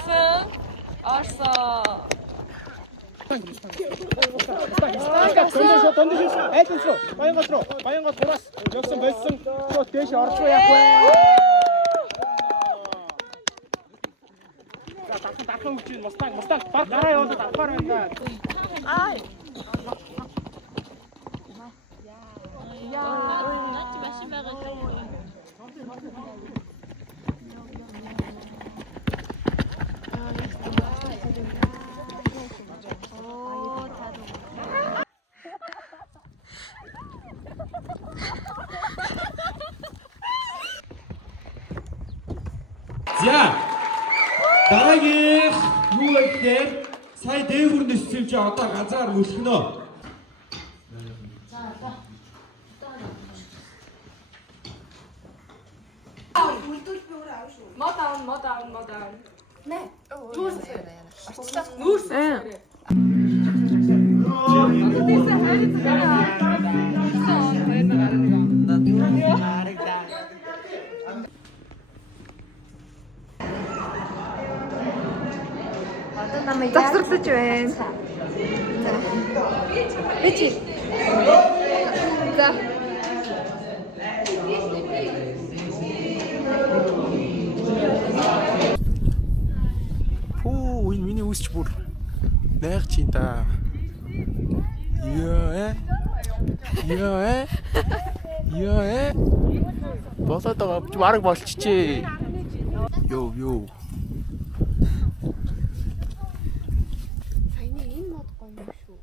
Тэгсэн Орсо. 던지셨어. 에이튼스로. Баянгол тураас явсан болсон. Шот дээш орж яах вэ? За дархан хүч нь мустаг баг гараа явуулаад авахаар байна. Ай. Наач машин байгаа. За дараагийн юу вэ гэхээр сая дээгүүр ниссэн чи одоо газар мөлхнө. Модаун. Нэ. Нүүрс. Завсарлаж байна. Эчи. За. Пүү, энэ миний үсч бүр найх чи та. Яа. Болоод байгаа бараг болчихжээ. Йоо. Саяны энэ мод гоё юм шүү.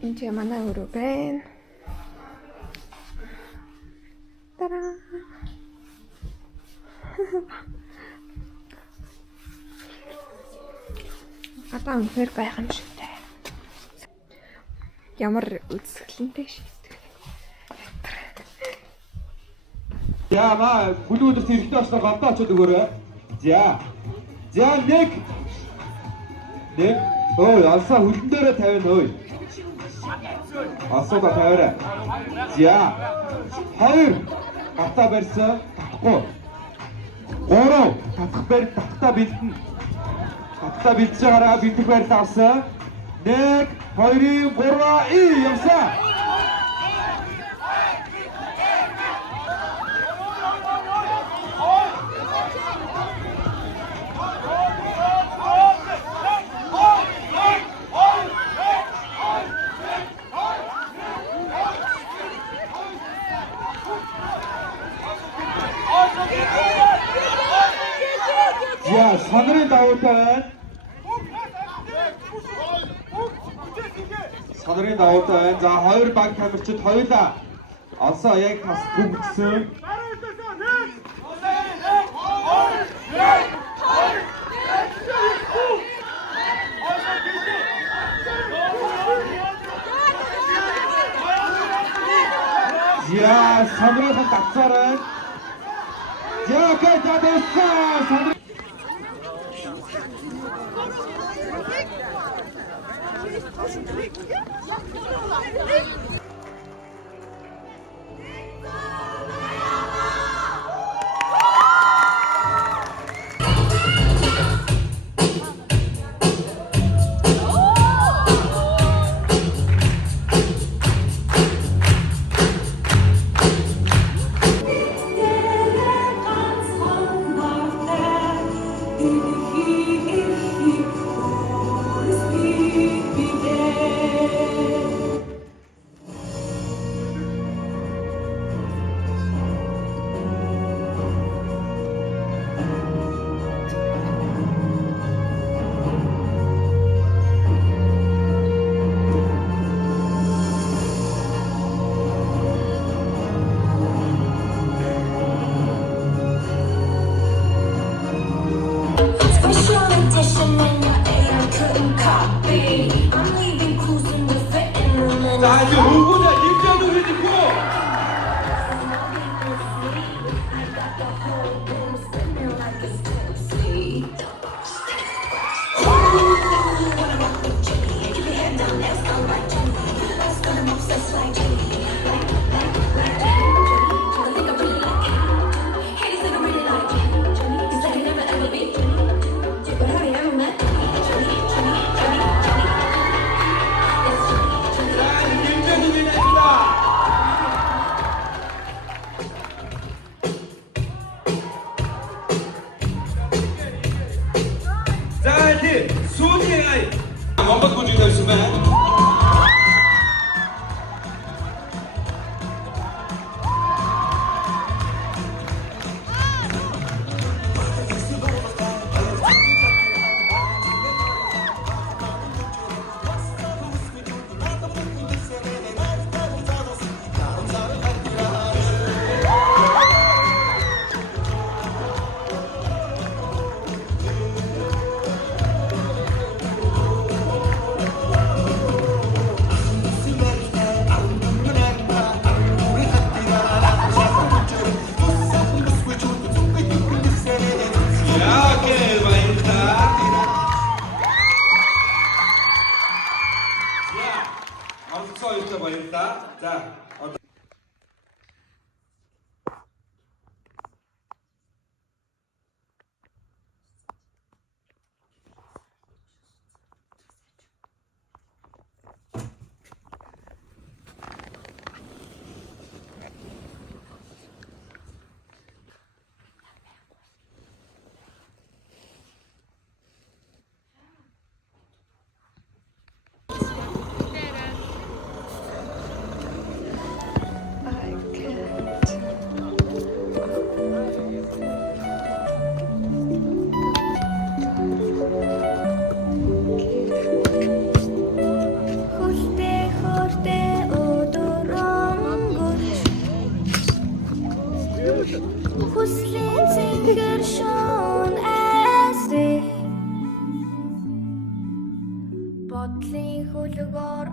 Энд манай өрөө байна. Тараа. Одоо үнээр гайхамшигтай. Ямар үзэсгэлэнтэй шийдвэр. За маа бүлэг өдөрт хэрэгтэй болсноор гомдоо очоод өгөөрэй. За нэг. Ой, алсаа хөлн дээрээ тавина ой. Асууга тавиарай. За. 2 гартаа барьсан. Татахгүй. 3 татах барь татаа бэлдэн. Татаа бэлдэж байгаараа бэлдэх барьд авсан. 1 2 3 явсан. За сандрын давуутай байна. Сандрын давуутай байна. За хоёр баг камерчид хоёулаа олсон яг тас төгсөн. За сандрын татцаарай. За кайдадсан. 자 이제 후보자 임재도 해주고 자 이제 수호의 원박 고주가 있으면 자, Хүслийн цэнгэр шон айсэ бодлын хөлгөөр